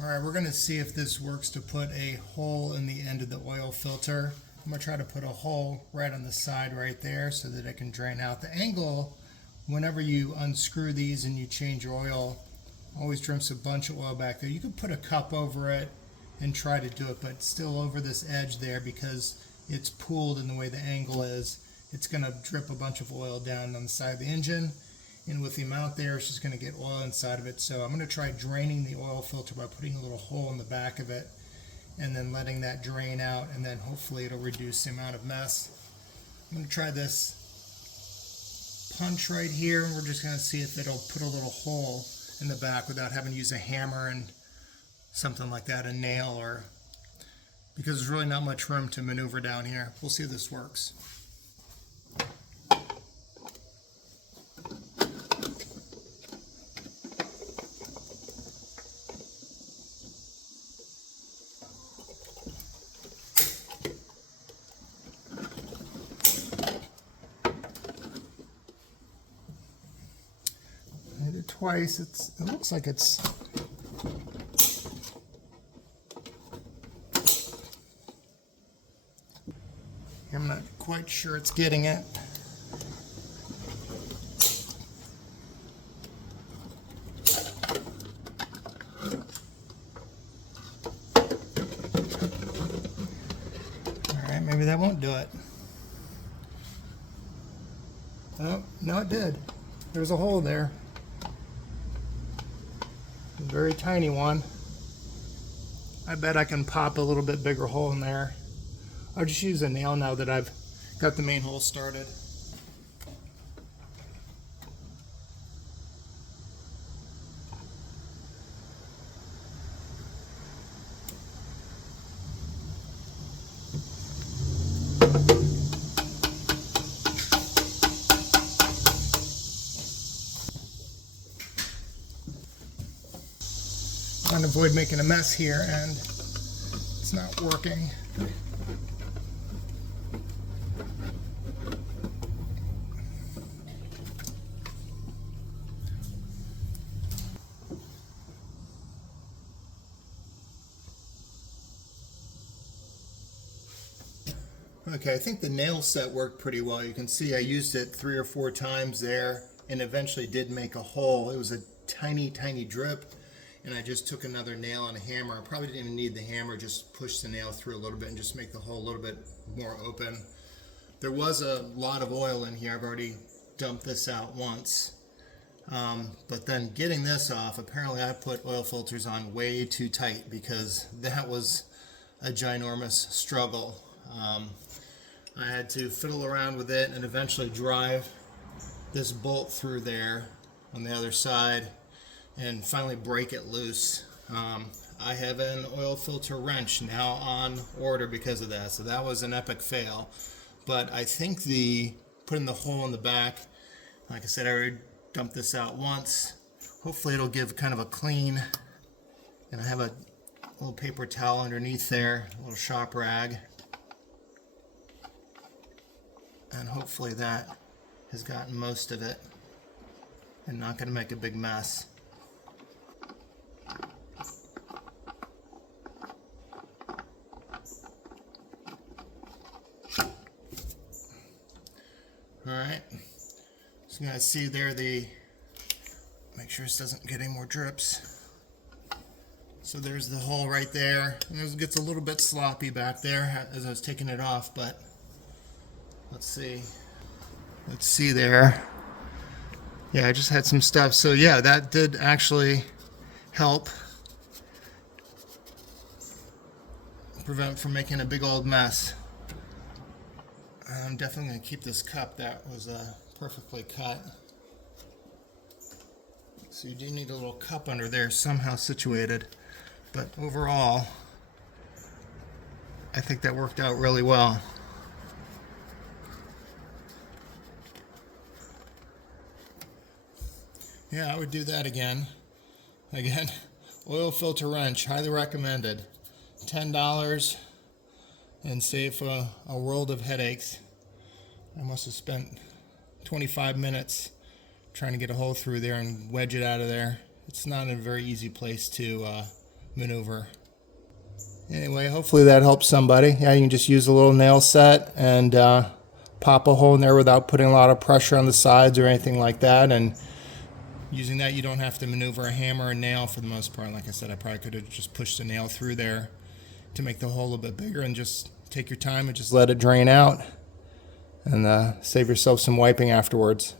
Alright, we're going to see if this works to put a hole in the end of the oil filter. I'm going to try to put a hole right on the side right there so that it can drain out. The angle, whenever you unscrew these and you change your oil, always dumps a bunch of oil back there. You could put a cup over it and try to do it, but still over this edge there, because it's pooled in the way the angle is, it's going to drip a bunch of oil down on the side of the engine. And with the amount there, it's just going to get oil inside of it. So I'm going to try draining the oil filter by putting a little hole in the back of it and then letting that drain out, and then hopefully it'll reduce the amount of mess. I'm going to try this punch right here, and we're just going to see if it'll put a little hole in the back without having to use a hammer and something like that, a nail, or because there's really not much room to maneuver down here. We'll see if this works. I did it twice. It looks like it's I'm not quite sure it's getting it. Alright, maybe that won't do it. Oh, no it did. There's a hole there. A very tiny one. I bet I can pop a little bit bigger hole in there. I'll just use a nail now that I've got the main hole started. Trying to avoid making a mess here, and it's not working. Okay, I think the nail set worked pretty well. You can see I used it 3 or 4 times there and eventually did make a hole. It was a tiny, tiny drip, and I just took another nail and a hammer. I probably didn't even need the hammer, just push the nail through a little bit and just make the hole a little bit more open. There was a lot of oil in here. I've already dumped this out once. But then getting this off, apparently I put oil filters on way too tight, because that was a ginormous struggle. I had to fiddle around with it and eventually drive this bolt through there on the other side and finally break it loose. I have an oil filter wrench now on order because of that, so that was an epic fail. But I think putting the hole in the back, like I said, I already dumped this out once. Hopefully it'll give kind of a clean, and I have a little paper towel underneath there, a little shop rag. And hopefully that has gotten most of it and not going to make a big mess. Alright, so you guys see there make sure this doesn't get any more drips. So there's the hole right there, and it gets a little bit sloppy back there as I was taking it off, but let's see there. Yeah, I just had some stuff. So yeah, that did actually help prevent from making a big old mess. I'm definitely going to keep this cup. That was perfectly cut. So you do need a little cup under there somehow situated. But overall, I think that worked out really well. Yeah, I would do that again. Again, oil filter wrench, highly recommended. $10 and save a world of headaches. I must have spent 25 minutes trying to get a hole through there and wedge it out of there. It's not a very easy place to maneuver. Anyway, hopefully that helps somebody. Yeah, you can just use a little nail set and pop a hole in there without putting a lot of pressure on the sides or anything like that. And using that, you don't have to maneuver a hammer or nail for the most part. Like I said, I probably could have just pushed a nail through there to make the hole a little bit bigger, and just take your time and just let it drain out and save yourself some wiping afterwards.